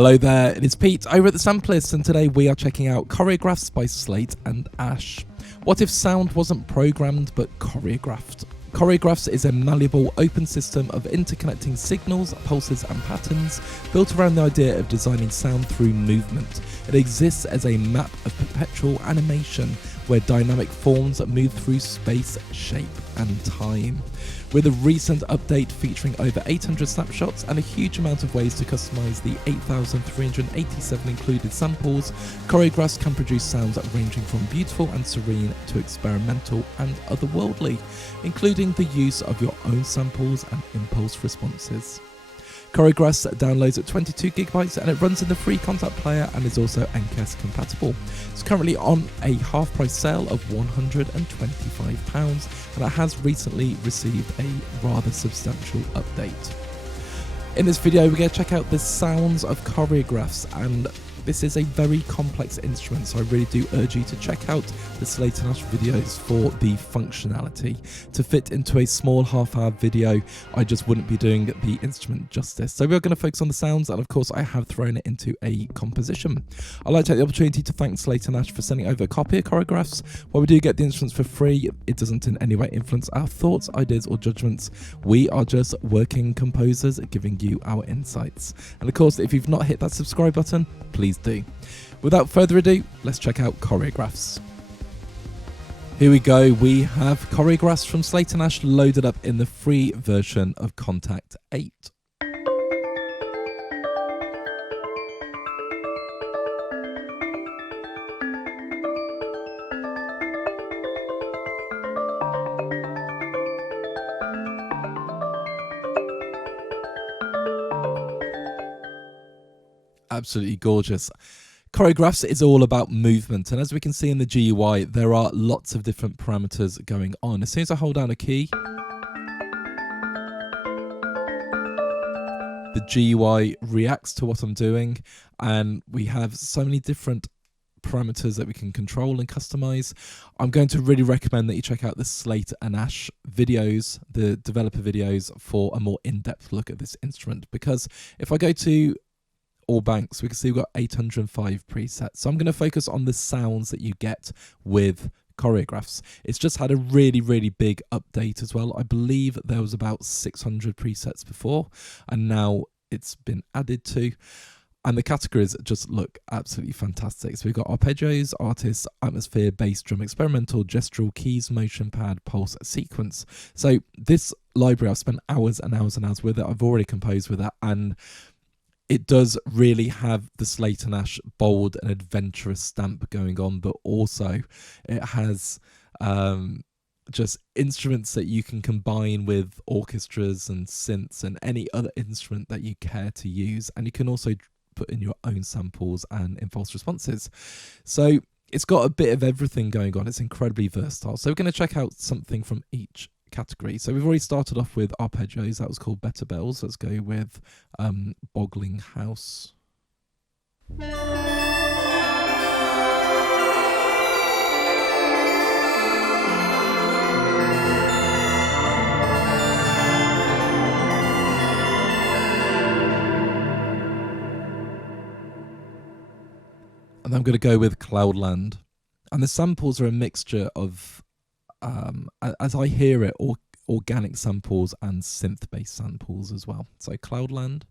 Hello there, it is Pete over at the Sampleist, and today we are checking out Choreographs by Slate and Ash. What if sound wasn't programmed but choreographed? Choreographs is a malleable open system of interconnecting signals, pulses and patterns built around the idea of designing sound through movement. It exists as a map of perpetual animation where dynamic forms move through space, shape and time. With a recent update featuring over 800 snapshots and a huge amount of ways to customise the 8,387 included samples, Choreographs can produce sounds ranging from beautiful and serene to experimental and otherworldly, including the use of your own samples and impulse responses. Choreographs downloads at 22GB and it runs in the free contact player and is also NCS compatible. It's currently on a half price sale of £125 and it has recently received a rather substantial update. In this video we're going to check out the sounds of Choreographs, and this is a very complex instrument, so I really do urge you to check out the Slate Ash videos for the functionality. To fit into a small half-hour video, I just wouldn't be doing the instrument justice. So we're going to focus on the sounds, and of course I have thrown it into a composition. I'd like to take the opportunity to thank Slate Ash for sending over a copy of Choreographs. While we do get the instruments for free, it doesn't in any way influence our thoughts, ideas or judgments. We are just working composers giving you our insights. And of course, if you've not hit that subscribe button, please do. Without further ado, let's check out Choreographs. Here we go, we have Choreographs from Slate and Ash loaded up in the free version of Contact 8. Absolutely gorgeous. Choreographs is all about movement, and as we can see in the GUI, there are lots of different parameters going on. As soon as I hold down a key, the GUI reacts to what I'm doing, and we have so many different parameters that we can control and customize. I'm going to really recommend that you check out the Slate and Ash videos, the developer videos, for a more in-depth look at this instrument, because if I go to all banks, we can see we've got 805 presets. So I'm going to focus on the sounds that you get with Choreographs. It's just had a really big update as well. I believe there was about 600 presets before, and now it's been added to. And the categories just look absolutely fantastic. So we've got arpeggios, artists, atmosphere, bass, drum, experimental, gestural, keys, motion pad, pulse, sequence. So this library, I've spent hours and hours and hours with it. I've already composed with it, and it does really have the Slate and Ash bold and adventurous stamp going on, but also it has just instruments that you can combine with orchestras and synths and any other instrument that you care to use. And you can also put in your own samples and impulse responses. So it's got a bit of everything going on. It's incredibly versatile. So we're going to check out something from each category. So we've already started off with arpeggios. That was called Better Bells. Let's go with Boggling House. And I'm going to go with Cloudland. And the samples are a mixture of as I hear it, organic samples and synth-based samples as well. So Cloudland.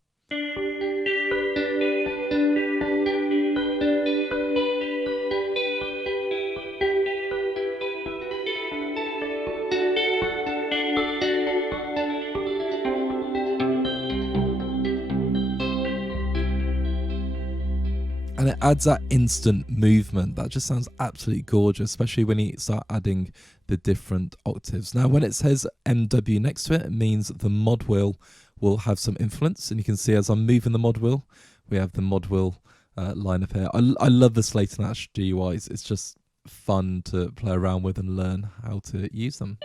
And it adds that instant movement. That just sounds absolutely gorgeous, especially when you start adding the different octaves. Now, when it says MW next to it, it means the mod wheel will have some influence. And you can see as I'm moving the mod wheel, we have the mod wheel line up here. I love the Slate and Ash GUIs. It's just fun to play around with and learn how to use them.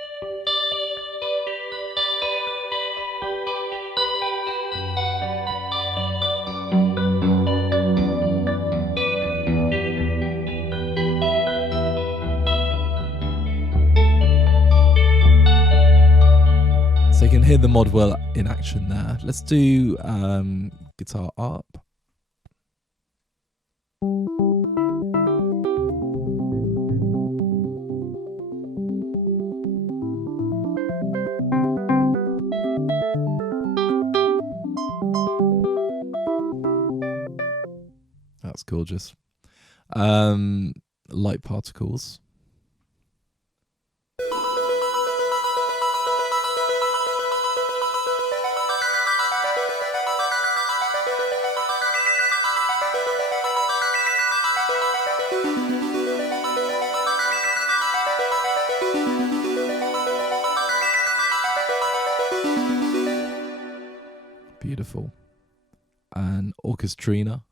So you can hear the mod wheel in action there. Let's do guitar up. That's gorgeous. Light particles. Beautiful. And orchestrina.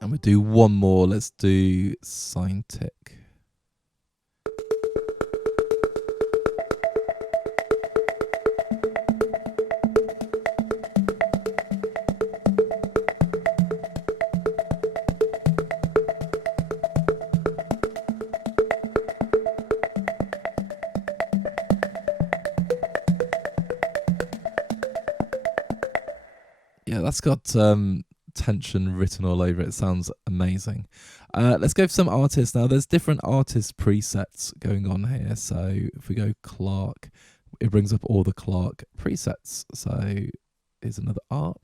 And we'll do one more. Let's do Syntic. Yeah, that's got tension written all over it. It sounds amazing. Let's go for some artists now. There's different artist presets going on here. So if we go Clark, it brings up all the Clark presets. So here's another art.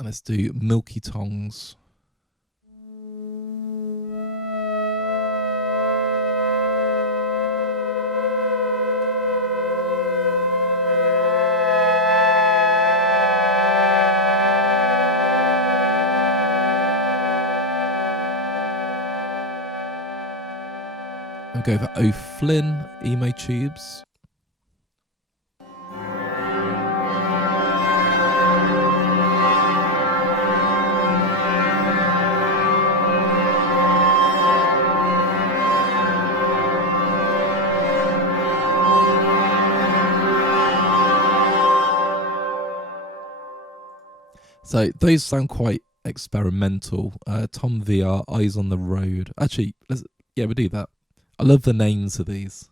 And let's do Milky Tongs. We'll go for O'Flynn, Emo Tubes. So those sound quite experimental. Tom VR, Eyes on the Road. Actually, we'll do that. I love the names of these.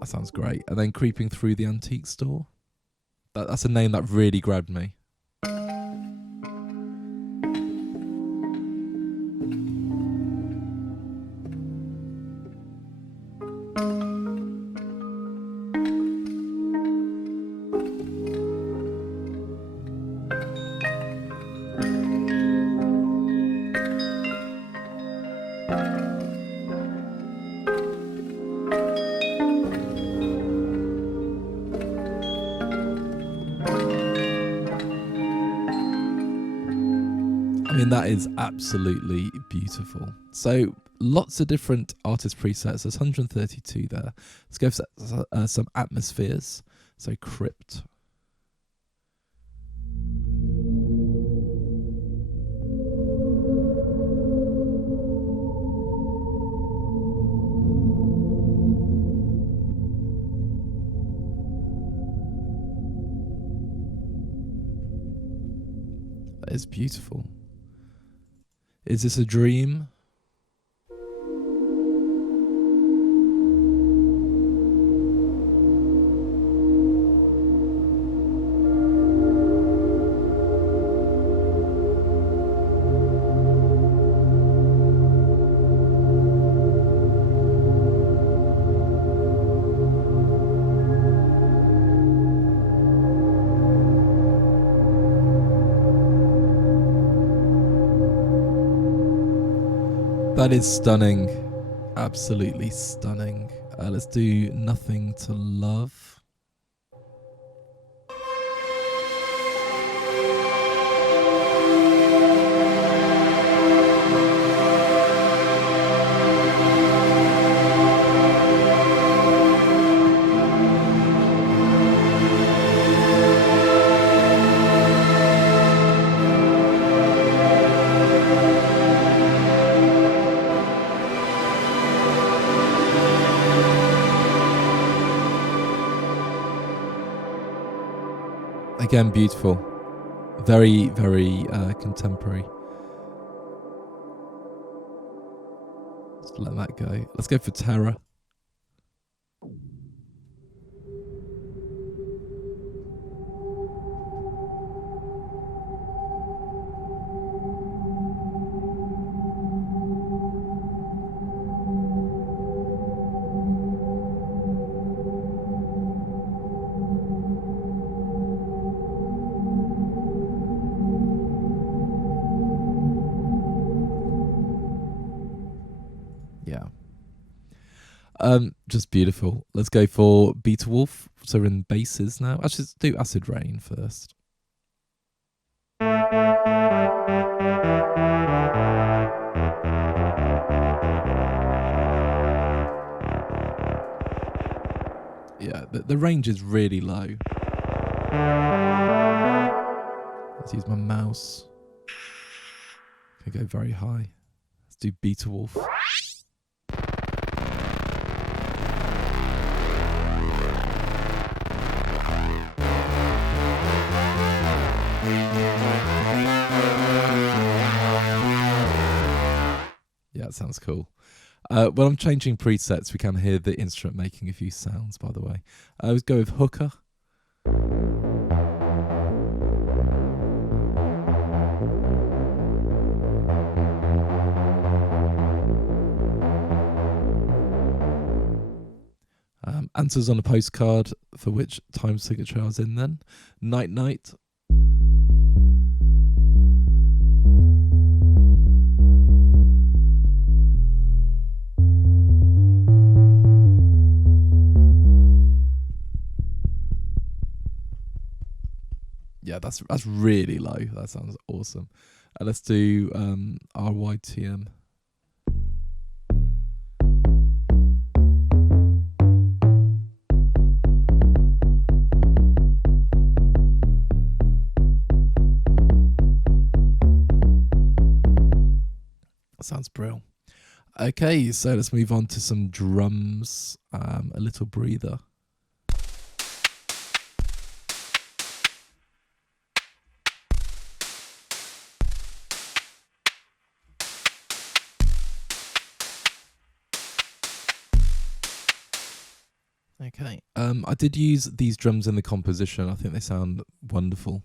That sounds great. And then Creeping Through the Antique Store. That's a name that really grabbed me. I mean, that is absolutely beautiful. So lots of different artist presets. There's 132 there. Let's go for some atmospheres. So Crypt. That is beautiful. Is this a dream? That is stunning. Absolutely stunning. Let's do Nothing to Love. Again, beautiful. Very, very contemporary. Let's let that go. Let's go for Terror. Yeah. Just beautiful. Let's go for Beta Wolf. So we're in basses now. Actually, let's do Acid Rain first. Yeah, the range is really low. Let's use my mouse. Can go very high. Let's do Beta Wolf. Yeah, it sounds cool. When I'm changing presets, we can hear the instrument making a few sounds, by the way. Let's go with Hooker. Answers on a Postcard, for which time signature I was in then. Night Night. Yeah, that's really low. That sounds awesome. Let's do RYTM. Sounds brilliant. Okay, so let's move on to some drums. A little breather. Okay. I did use these drums in the composition. I think they sound wonderful.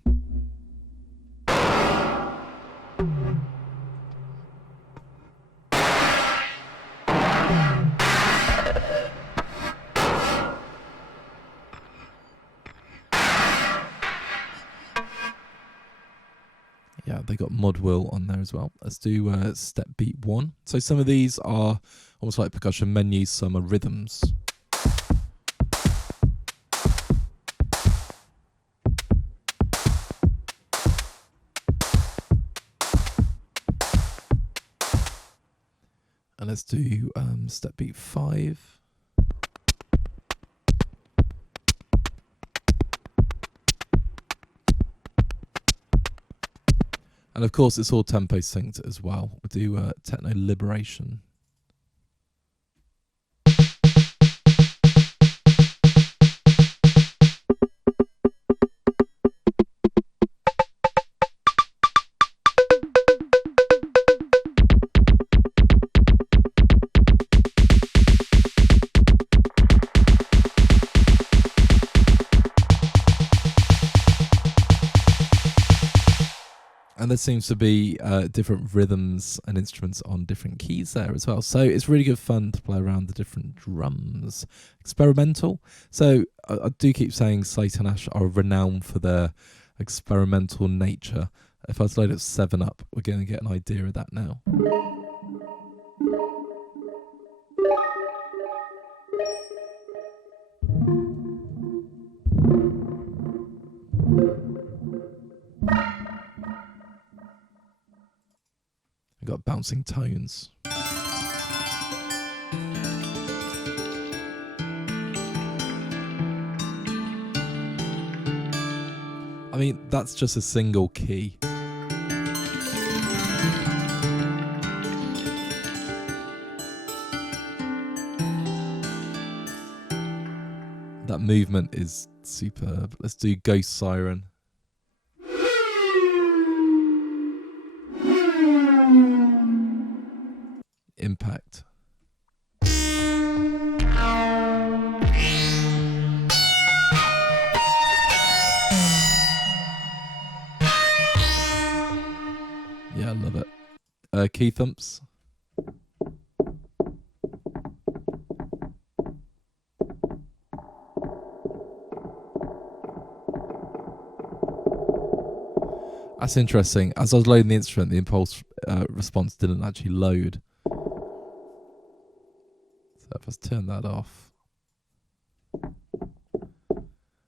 Yeah, they got Mod Will on there as well. Let's do step beat 1. So some of these are almost like percussion menus, some are rhythms. And let's do step beat 5. And of course, it's all tempo synced as well. We'll do Techno Liberation. And there seems to be different rhythms and instruments on different keys there as well. So it's really good fun to play around the different drums. Experimental. So I do keep saying Slate and Ash are renowned for their experimental nature. If I was to load up 7 Up, we're going to get an idea of that now. We've got bouncing tones. I mean, that's just a single key. That movement is superb. Let's do Ghost Siren. impact. Yeah, I love it. Key thumps. That's interesting. As I was loading the instrument, the impulse response didn't actually load. So if I turn that off,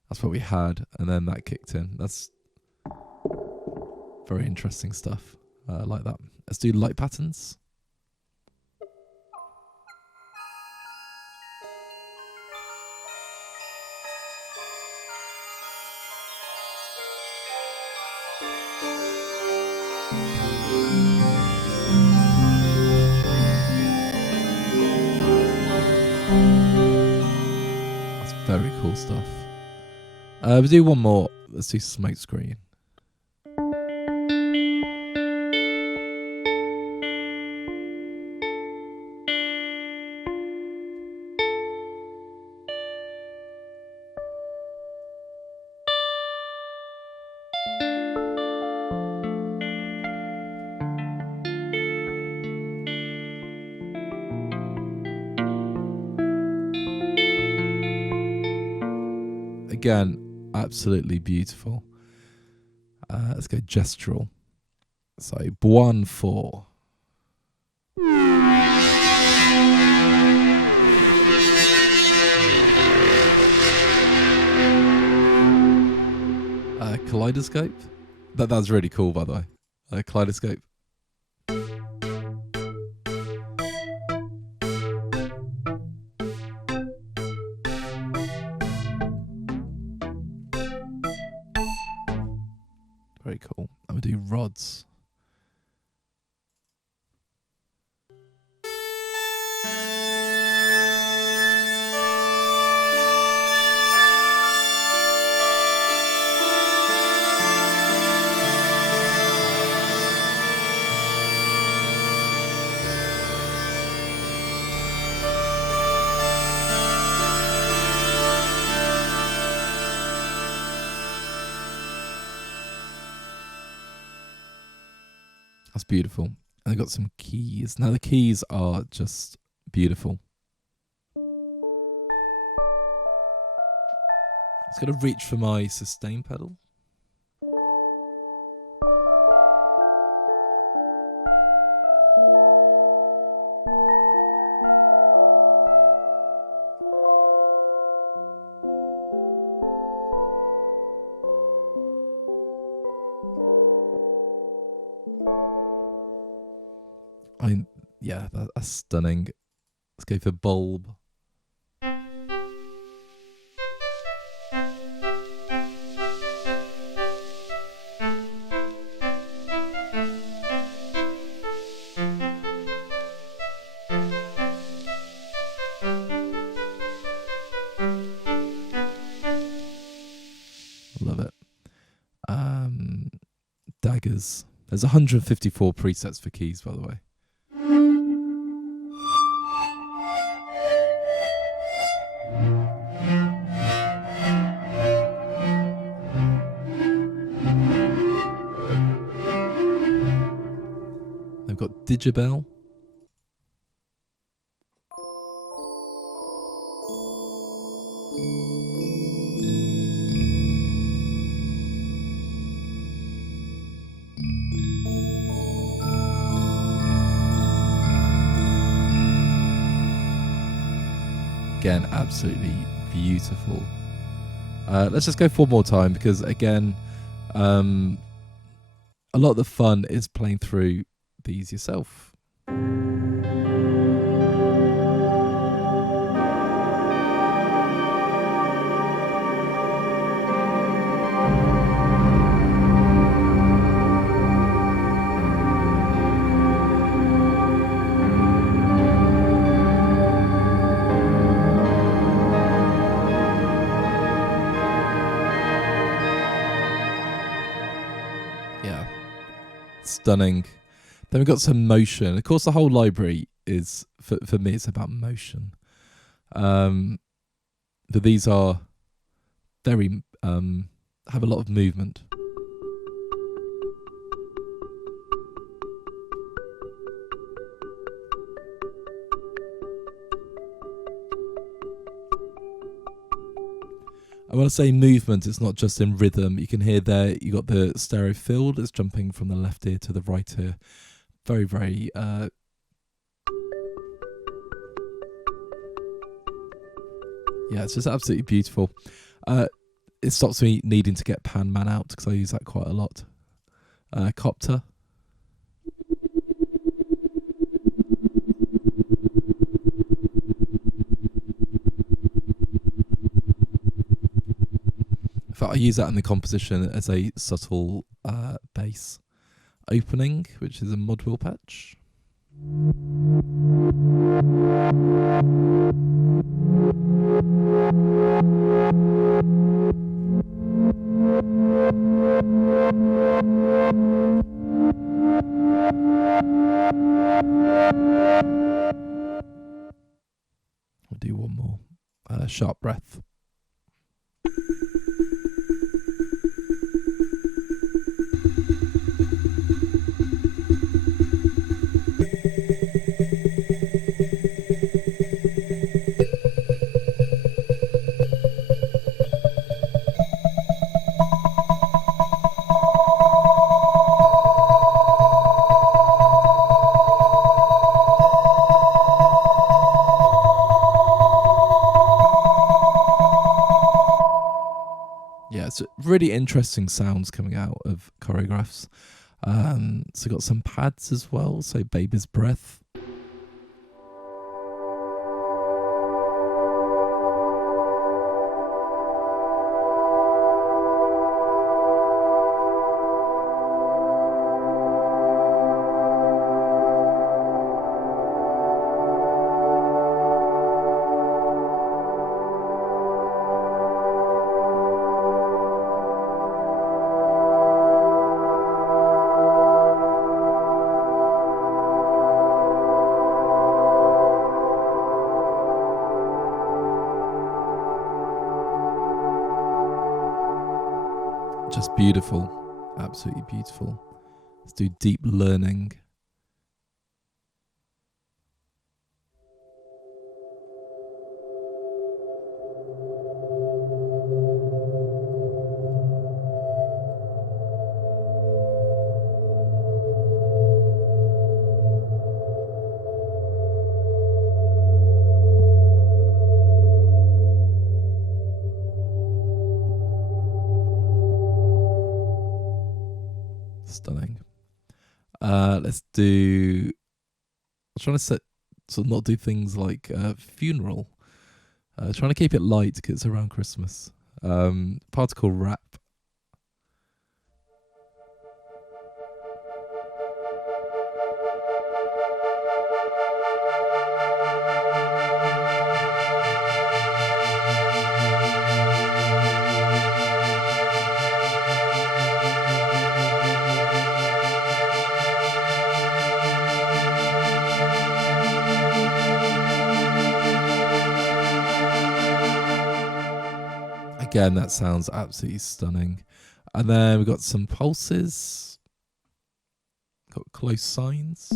that's what we had, and then that kicked in. That's very interesting stuff. I like that. Let's do light patterns. That's very cool stuff. We'll do one more. Let's do smoke screen. Again, absolutely beautiful. Let's go gestural. So, Buon 4. Kaleidoscope. That's really cool, by the way. Kaleidoscope. Very cool. I'm going to do rods. That's beautiful. And I've got some keys. Now the keys are just beautiful. It's got to reach for my sustain pedal. Yeah, that's stunning. Let's go for bulb. Love it. Daggers. There's 154 presets for keys, by the way. They've got Digibel. Again, absolutely beautiful. Let's just go for one more time because, again, a lot of the fun is playing through these yourself. Stunning. Then we've got some motion. Of course, the whole library is for me. It's about motion. But these are very have a lot of movement. I want to say movement, it's not just in rhythm. You can hear there, you got the stereo field. It's jumping from the left ear to the right ear. Very, very... yeah, it's just absolutely beautiful. It stops me needing to get Pan Man out because I use that quite a lot. Copter. In fact, I use that in the composition as a subtle bass opening, which is a mod wheel patch. I'll do one more. Sharp breath. It's really interesting sounds coming out of Choreographs. So got some pads as well, so Baby's Breath. Just beautiful, absolutely beautiful. Let's do Deep Learning. Stunning. Let's do... I'm trying to sort of not do things like funeral. Trying to keep it light because it's around Christmas. Particle Wrap. Again, that sounds absolutely stunning. And then we've got some pulses. Got close signs.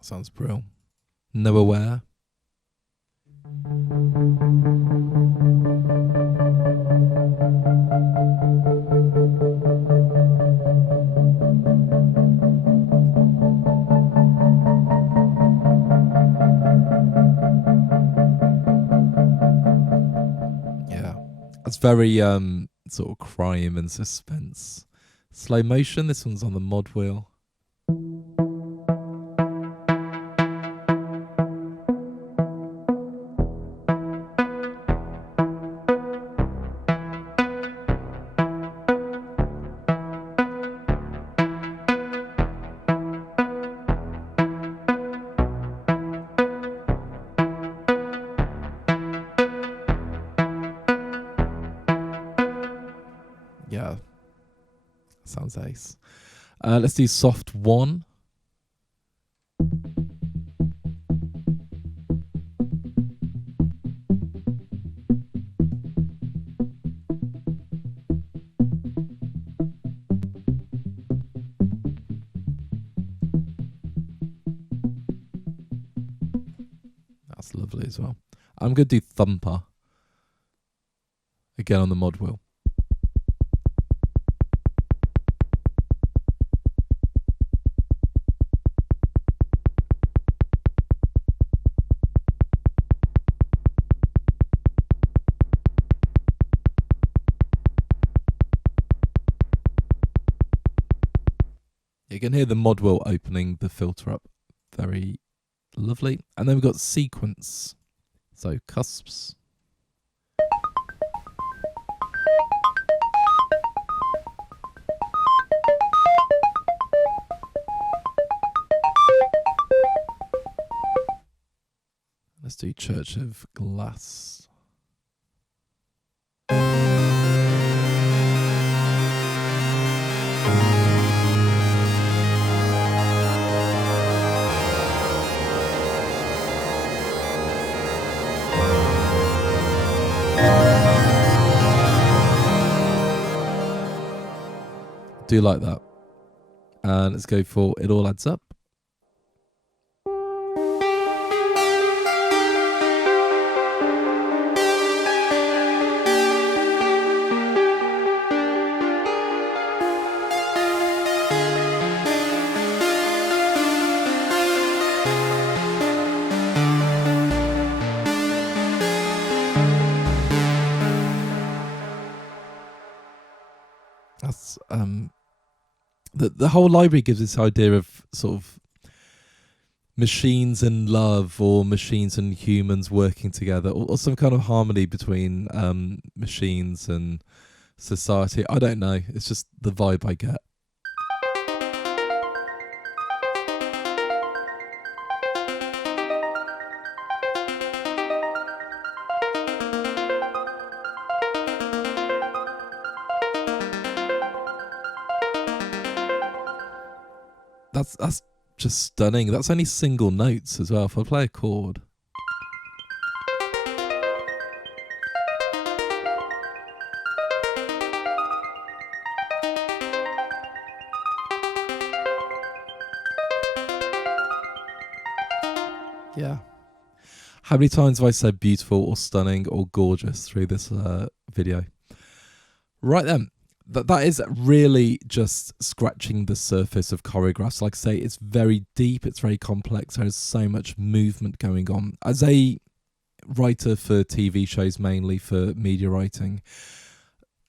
Sounds brilliant. No Aware. It's very sort of crime and suspense. Slow motion, this one's on the mod wheel. Yeah, sounds ace. Let's do soft 1. That's lovely as well. I'm going to do thumper again on the mod wheel. You can hear the mod wheel opening the filter up. Very lovely. And then we've got sequence. So cusps. Let's do Church of Glass. Do like that. And let's go for It All Adds Up. That's the whole library gives this idea of sort of machines and love, or machines and humans working together, or some kind of harmony between machines and society. I don't know. It's just the vibe I get. That's just stunning. That's only single notes as well. If I play a chord. Yeah. How many times have I said beautiful or stunning or gorgeous through this video? Right then. That is really just scratching the surface of choreographs. Like I say, it's very deep, it's very complex, there's so much movement going on. As a writer for TV shows, mainly for media writing,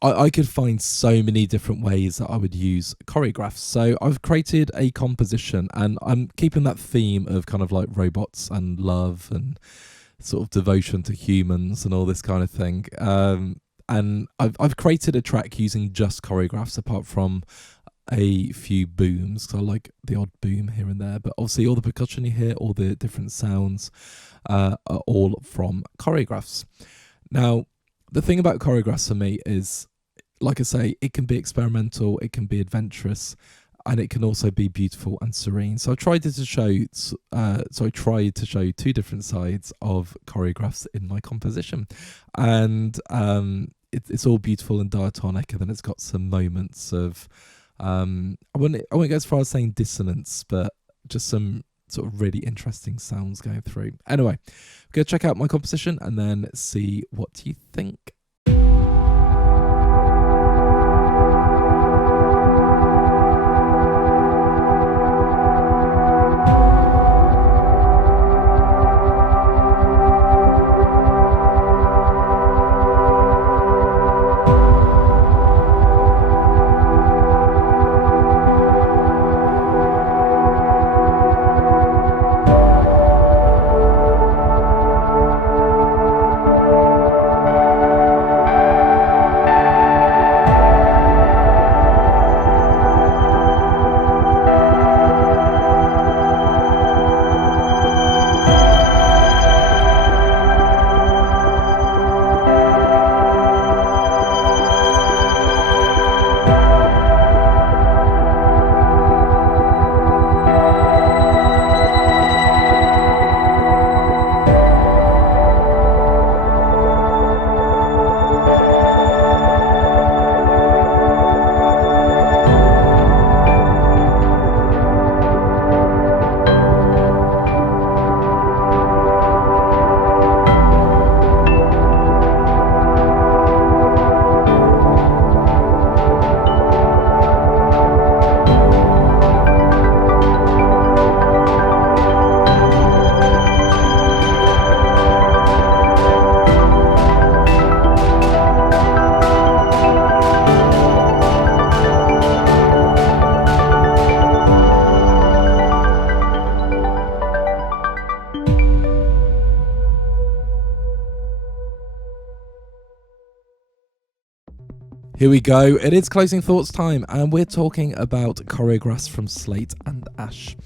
I could find so many different ways that I would use choreographs. So I've created a composition, and I'm keeping that theme of kind of like robots and love and sort of devotion to humans and all this kind of thing. And I've created a track using just choreographs, apart from a few booms. So I like the odd boom here and there, but obviously all the percussion you hear, all the different sounds, are all from choreographs. Now, the thing about choreographs for me is, like I say, it can be experimental, it can be adventurous, and it can also be beautiful and serene. So I tried to show two different sides of choreographs in my composition, and it's all beautiful and diatonic, and then it's got some moments of I wouldn't go as far as saying dissonance, but just some sort of really interesting sounds going through. Anyway, go check out my composition and then see what you think. Here we go. It is closing thoughts time, and we're talking about choreographs from Slate and Ash.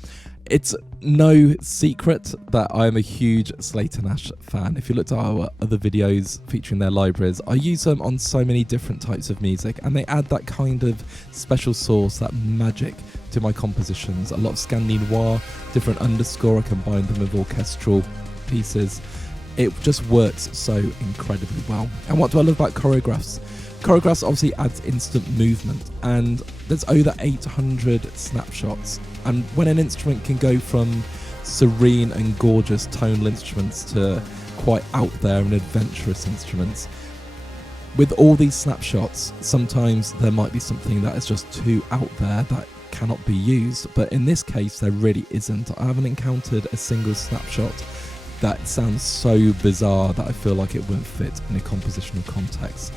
It's no secret that I'm a huge Slate and Ash fan. If you looked at our other videos featuring their libraries, I use them on so many different types of music, and they add that kind of special sauce, that magic to my compositions. A lot of Scandinois, different underscore, I combine them with orchestral pieces. It just works so incredibly well. And what do I love about choreographs? Choreographs obviously adds instant movement, and there's over 800 snapshots. And when an instrument can go from serene and gorgeous tonal instruments to quite out there and adventurous instruments, with all these snapshots, sometimes there might be something that is just too out there that cannot be used. But in this case, there really isn't. I haven't encountered a single snapshot that sounds so bizarre that I feel like it wouldn't fit in a compositional context.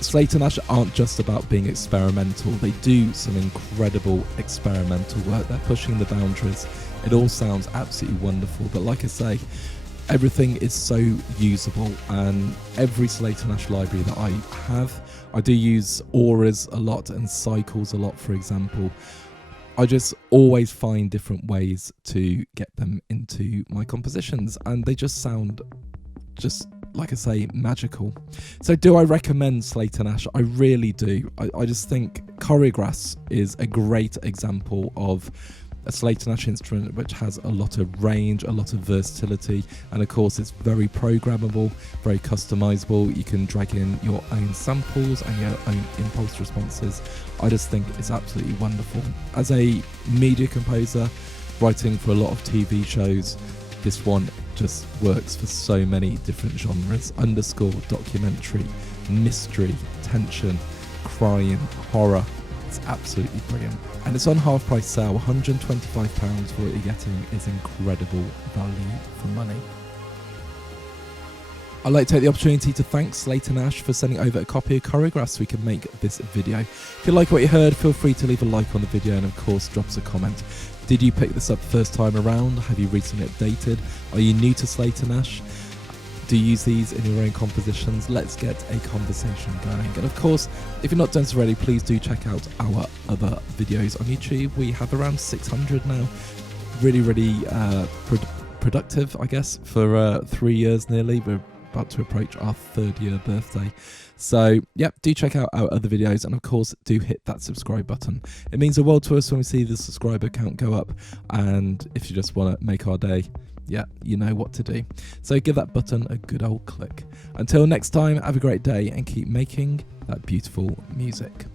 Slate and Ash aren't just about being experimental, they do some incredible experimental work. They're pushing the boundaries. It all sounds absolutely wonderful, but like I say, everything is so usable, and every Slate and Ash library that I have, I do use auras a lot and cycles a lot, for example. I just always find different ways to get them into my compositions, and they just sound just, like I say, magical. So do I recommend Slate and Ash? I really do. I just think Choreographs is a great example of a Slate and Ash instrument which has a lot of range, a lot of versatility, and of course it's very programmable, very customizable. You can drag in your own samples and your own impulse responses. I just think it's absolutely wonderful. As a media composer, writing for a lot of TV shows, this one just works for so many different genres. Underscore, documentary, mystery, tension, crime, horror. It's absolutely brilliant. And it's on half price sale, £125 for what you're getting is incredible value for money. I'd like to take the opportunity to thank Slate and Ash for sending over a copy of Choreographs so we can make this video. If you like what you heard, feel free to leave a like on the video and of course drop us a comment. Did you pick this up first time around? Have you recently updated? Are you new to Slate and Ash? Do you use these in your own compositions? Let's get a conversation going. And of course, if you're not done so already, please do check out our other videos on YouTube. We have around 600 now. Really productive, I guess, for 3 years nearly. We're about to approach our 3rd year birthday. So yeah, do check out our other videos, and of course do hit that subscribe button. It means the world to us when we see the subscriber count go up, and if you just want to make our day, yeah, you know what to do. So give that button a good old click. Until next time, have a great day and keep making that beautiful music.